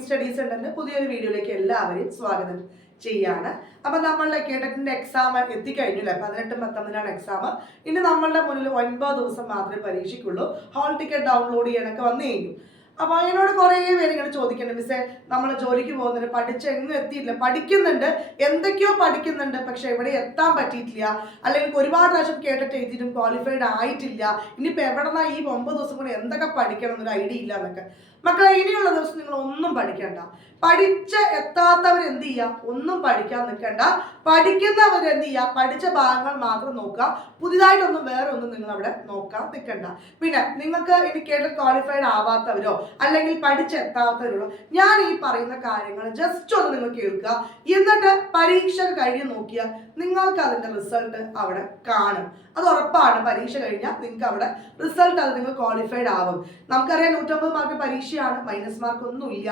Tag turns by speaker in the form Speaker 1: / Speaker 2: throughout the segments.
Speaker 1: Studies ഉണ്ടെന്ന് പുതിയൊരു വീഡിയോയിലേക്ക് എല്ലാവരെയും സ്വാഗതം ചെയ്യാണ്. അപ്പൊ നമ്മളുടെ കേട്ടറ്റിന്റെ എക്സാം എത്തിക്കഴിഞ്ഞു അല്ലെ പതിനെട്ടും പത്തൊമ്പതിനാണ് എക്സാം ഇനി നമ്മളുടെ മുന്നിൽ ഒൻപത് ദിവസം മാത്രമേ പരീക്ഷയ്ക്കുള്ളൂ. ഹാൾ ടിക്കറ്റ് ഡൗൺലോഡ് ചെയ്യാനൊക്കെ വന്നു കഴിഞ്ഞു അപ്പൊ അതിനോട് കുറേ പേര് ഇങ്ങനെ ചോദിക്കുന്നുണ്ട് മിസ്സേ നമ്മൾ ജോലിക്ക് പോകുന്നുണ്ട് പഠിച്ച് എങ്ങും എത്തിയില്ല പഠിക്കുന്നുണ്ട്. എന്തൊക്കെയോ പഠിക്കുന്നുണ്ട്. പക്ഷെ എവിടെ എത്താൻ പറ്റിയിട്ടില്ല. അല്ലെങ്കിൽ ഒരുപാട് പ്രാവശ്യം കേട്ടിട്ട് എഴുതിയിട്ടും ക്വാളിഫൈഡ് ആയിട്ടില്ല. ഇനിയിപ്പോൾ എവിടെന്നാ ഈ ഒമ്പത് ദിവസം കൂടെ എന്തൊക്കെ പഠിക്കണം എന്നൊരു ഐഡിയ ഇല്ല എന്നൊക്കെ. മക്കളെ ഇനിയുള്ള ദിവസം നിങ്ങൾ ഒന്നും പഠിക്കണ്ട. പഠിച്ച് എത്താത്തവർ എന്ത് ചെയ്യുക ഒന്നും പഠിക്കാൻ നിൽക്കണ്ട. പഠിക്കുന്നവർ എന്ത് ചെയ്യുക പഠിച്ച ഭാഗങ്ങൾ മാത്രം നോക്കുക. പുതിയതായിട്ടൊന്നും വേറെ ഒന്നും നിങ്ങൾ അവിടെ നോക്കാൻ നിൽക്കണ്ട. പിന്നെ നിങ്ങൾക്ക് ഇനി കേട്ട് ക്വാളിഫൈഡ് ആവാത്തവരോ അല്ലെങ്കിൽ പഠിച്ചെത്താത്തവരോ ഞാൻ ഈ പറയുന്ന കാര്യങ്ങൾ ജസ്റ്റ് ഒന്ന് നിങ്ങൾ കേൾക്കുക. എന്നിട്ട് പരീക്ഷ കഴിഞ്ഞ് നോക്കിയാൽ നിങ്ങൾക്ക് അതിന്റെ റിസൾട്ട് അവിടെ കാണും. അത് ഉറപ്പാണ്. പരീക്ഷ കഴിഞ്ഞാൽ നിങ്ങൾക്ക് അവിടെ റിസൾട്ട് അത് നിങ്ങൾ ക്വാളിഫൈഡ് ആവും. നമുക്കറിയാം നൂറ്റമ്പത് മാർക്ക് പരീക്ഷയാണ് മൈനസ് മാർക്ക് ഒന്നും ഇല്ല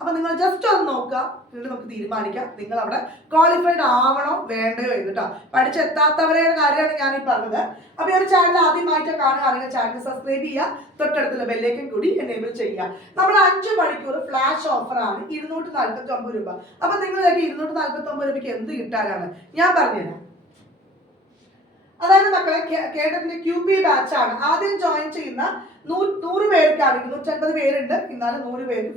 Speaker 1: അപ്പൊ നിങ്ങൾ ജസ്റ്റ് ഒന്ന് നോക്കുക എന്നിട്ട് നമുക്ക് തീരുമാനിക്കാം നിങ്ങൾ അവിടെ ക്വാളിഫൈഡ് ആവണോ വേണ്ടയോ എന്ന് കേട്ടോ പഠിച്ചെത്താത്തവരുടെ കാര്യമാണ് ഞാൻ ഈ പറഞ്ഞത്. അപ്പൊ ഈ ഒരു ചാനൽ ആദ്യമായിട്ട് കാണുക അല്ലെങ്കിൽ ചാനൽ സബ്സ്ക്രൈബ് ചെയ്യുക തൊട്ടടുത്തുള്ള ബെല്ലേക്കും കൂടി എനേബിൾ ചെയ്യുക. നമ്മൾ അഞ്ച് മണിക്കൂർ ഫ്ലാഷ് ഓഫർ ആണ് ഇരുന്നൂറ്റി നാൽപ്പത്തി ഒമ്പത് രൂപ. അപ്പൊ നിങ്ങളൊക്കെ ഇരുന്നൂറ്റി നാൽപ്പത്തി ഒമ്പത് രൂപയ്ക്ക് എന്ത് കിട്ടാനാണ്? ഞാൻ പറഞ്ഞുതരാം. അതായത് മക്കളെ കേഡറിന്റെ ക്യൂ പി ആണ്. ആദ്യം ജോയിൻ ചെയ്യുന്ന നൂറ് പേർക്കാണ് ഇരുന്നൂറ്റൻപത് പേരുണ്ട്. എന്നാലും നൂറ് പേര്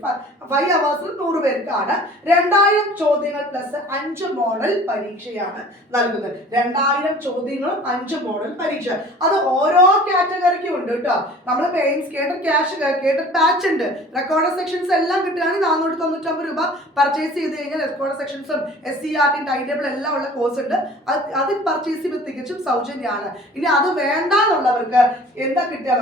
Speaker 1: ഫൈവ് അവേഴ്സിൽ നൂറ് പേർക്കാണ്. രണ്ടായിരം ചോദ്യങ്ങൾ പ്ലസ് അഞ്ച് മോഡൽ പരീക്ഷയാണ് നൽകുന്നത്. രണ്ടായിരം ചോദ്യങ്ങളും അഞ്ച് മോഡൽ പരീക്ഷ. അത് ഓരോ കാറ്റഗറിക്കും ഉണ്ട് കേട്ടോ നമ്മൾ പെയിൻസ് കേട്ട ക്യാഷ് കേട്ട ബാച്ച് ഉണ്ട്. റെക്കോർഡ് സെക്ഷൻസ് എല്ലാം കിട്ടുകയാണെങ്കിൽ നാനൂറ്റി തൊണ്ണൂറ്റമ്പത് രൂപ പർച്ചേസ് ചെയ്ത് കഴിഞ്ഞാൽ record സെക്ഷൻസും S C R T time table എല്ലാം ഉള്ള കോഴ്സ് ഉണ്ട്. അത് അത് പർച്ചേസ് ചെയ്യുമ്പോൾ തികച്ചും സൗജന്യമാണ്. ഇനി അത് വേണ്ടാന്നുള്ളവർക്ക് എന്താ കിട്ടുക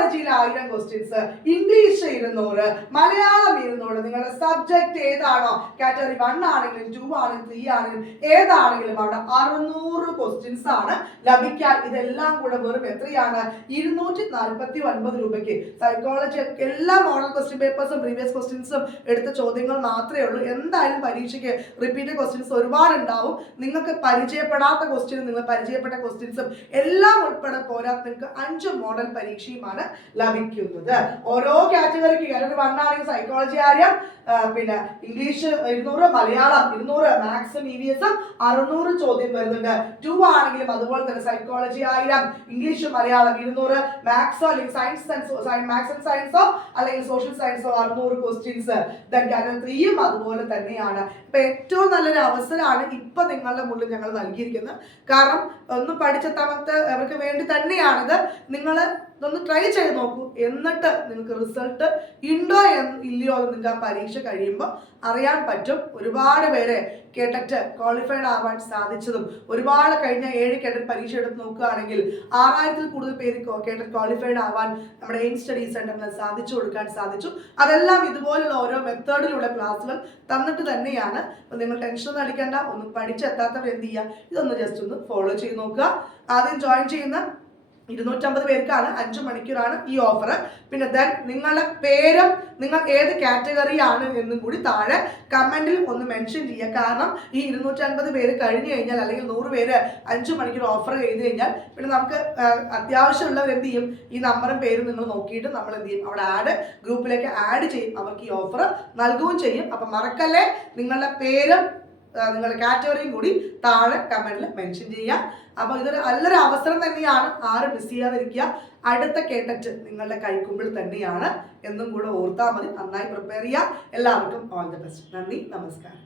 Speaker 1: സൈക്കോളജിയിൽ ആയിരം ക്വസ്റ്റ്യൻസ് ഇംഗ്ലീഷ് ഇരുന്നൂറ് മലയാളം ഇരുന്നൂറ് നിങ്ങളുടെ സബ്ജക്ട് ഏതാണോ? കാറ്റഗറി വൺ ആണെങ്കിലും ടു ആണെങ്കിലും ത്രീ ആണെങ്കിലും ഏതാണെങ്കിലും അവിടെ അറുന്നൂറ് ക്വസ്റ്റ്യൻസ് ആണ് ലഭിക്കാൻ. ഇതെല്ലാം കൂടെ വെറും എത്രയാണ്? ഇരുന്നൂറ്റി നാൽപ്പത്തി ഒൻപത് രൂപയ്ക്ക് സൈക്കോളജി എല്ലാ മോഡൽ ക്വസ്റ്റ്യൻ പേപ്പേഴ്സും പ്രീവിയസ് ക്വസ്റ്റ്യൻസും എടുത്ത ചോദ്യങ്ങൾ മാത്രമേ ഉള്ളൂ. എന്തായാലും പരീക്ഷയ്ക്ക് റിപ്പീറ്റ് ക്വസ്റ്റ്യൻസ് ഒരുപാട് ഉണ്ടാവും നിങ്ങൾക്ക് പരിചയപ്പെടാത്ത ക്വസ്റ്റ്യനും നിങ്ങൾ പരിചയപ്പെട്ട ക്വസ്റ്റ്യൻസും എല്ലാം ഉൾപ്പെടെ പോരാ. നിങ്ങൾക്ക് അഞ്ച് മോഡൽ പരീക്ഷയുമാണ് ലഭിക്കുന്നത്. ഓരോ കാറ്റഗറിക്ക് കാറ്റഗറി വൺ സൈക്കോളജി ആര്യം പിന്നെ ഇംഗ്ലീഷ് ഇരുന്നൂറ് മലയാളം ഇരുന്നൂറ് മാത്സും ഇ വി എസും അറുന്നൂറ് ചോദ്യം വരുന്നുണ്ട്. ടു ആണെങ്കിലും അതുപോലെ തന്നെ സൈക്കോളജി ആയിരം ഇംഗ്ലീഷ് മലയാളം ഇരുന്നൂറ് മാത്സോ അല്ലെങ്കിൽ സയൻസ് മാത്സ് ആൻഡ് സയൻസോ അല്ലെങ്കിൽ സോഷ്യൽ സയൻസോ അറുന്നൂറ് ക്വസ്റ്റ്യൻസ് ദെൻ കാറ്റഗറി ത്രീയും അതുപോലെ തന്നെയാണ്. ഇപ്പൊ ഏറ്റവും നല്ലൊരു അവസരമാണ് ഇപ്പൊ നിങ്ങളുടെ മുന്നിൽ ഞങ്ങൾ നൽകിയിരിക്കുന്നത്. കാരണം ഒന്ന് പഠിച്ചെത്താമത്തെ അവർക്ക് വേണ്ടി തന്നെയാണിത്. നിങ്ങൾ ഇതൊന്ന് ട്രൈ ചെയ്ത് നോക്കൂ. എന്നിട്ട് നിങ്ങൾക്ക് റിസൾട്ട് ഉണ്ടോ ഇല്ലയോ എന്ന് നിങ്ങൾക്ക് ആ പരീക്ഷ കഴിയുമ്പോൾ അറിയാൻ പറ്റും. ഒരുപാട് പേരെ കേട്ടിട്ട് ക്വാളിഫൈഡ് ആവാൻ സാധിച്ചതും ഒരുപാട് കഴിഞ്ഞ ഏഴ് കേട്ടറ്റ് പരീക്ഷ എടുത്ത് നോക്കുകയാണെങ്കിൽ ആറായിരത്തിൽ കൂടുതൽ പേര് കേട്ടറ്റ് ക്വാളിഫൈഡ് ആവാൻ നമ്മുടെ എയിം സ്റ്റഡി സെന്ററിന് സാധിച്ചു കൊടുക്കാൻ സാധിച്ചു. അതെല്ലാം ഇതുപോലുള്ള ഓരോ മെത്തേഡിലുള്ള ക്ലാസ്സുകൾ തന്നിട്ട് തന്നെയാണ്. നിങ്ങൾ ടെൻഷൻ അടിക്കേണ്ട. ഒന്ന് പഠിച്ചെത്താത്തവർ എന്ത് ചെയ്യുക? ഇതൊന്ന് ജസ്റ്റ് ഒന്ന് ഫോളോ ചെയ്ത് നോക്കുക. ആദ്യം ജോയിൻ ചെയ്യുന്ന ഇരുന്നൂറ്റമ്പത് പേർക്കാണ് അഞ്ച് മണിക്കൂറാണ് ഈ ഓഫർ പിന്നെ ദെൻ നിങ്ങളുടെ പേരും നിങ്ങൾ ഏത് കാറ്റഗറി ആണ് എന്നും കൂടി താഴെ കമന്റിൽ ഒന്ന് മെൻഷൻ ചെയ്യുക. കാരണം ഈ ഇരുന്നൂറ്റൻപത് പേര് കഴിഞ്ഞു കഴിഞ്ഞാൽ അല്ലെങ്കിൽ നൂറ് പേര് അഞ്ച് മണിക്കൂർ ഓഫർ ചെയ്ത് കഴിഞ്ഞാൽ പിന്നെ നമുക്ക് അത്യാവശ്യമുള്ളവർ എന്ത് ചെയ്യും? ഈ നമ്പറും പേരും നിങ്ങൾ നോക്കിയിട്ട് നമ്മൾ എന്ത് ചെയ്യും? അവിടെ ആഡ് ഗ്രൂപ്പിലേക്ക് ആഡ് ചെയ്യും. അവർക്ക് ഈ ഓഫർ നൽകുകയും ചെയ്യും. അപ്പം മറക്കല്ലേ? നിങ്ങളുടെ പേരും നിങ്ങളുടെ കാറ്റഗറിയും കൂടി താഴെ കമന്റിൽ മെൻഷൻ ചെയ്യുക. അപ്പോൾ ഇതൊരു നല്ലൊരു അവസരം തന്നെയാണ്. ആരും മിസ് ചെയ്യാതിരിക്കുക. അടുത്ത കേട്ടറ്റ് നിങ്ങളുടെ കൈക്കുമ്പിൾ തന്നെയാണ്. എന്നും കൂടെ ഓർത്താൽ മതി. നന്നായി പ്രിപ്പയർ ചെയ്യുക. എല്ലാവർക്കും ഓൾ ദി ബെസ്റ്റ് നന്ദി. നമസ്കാരം.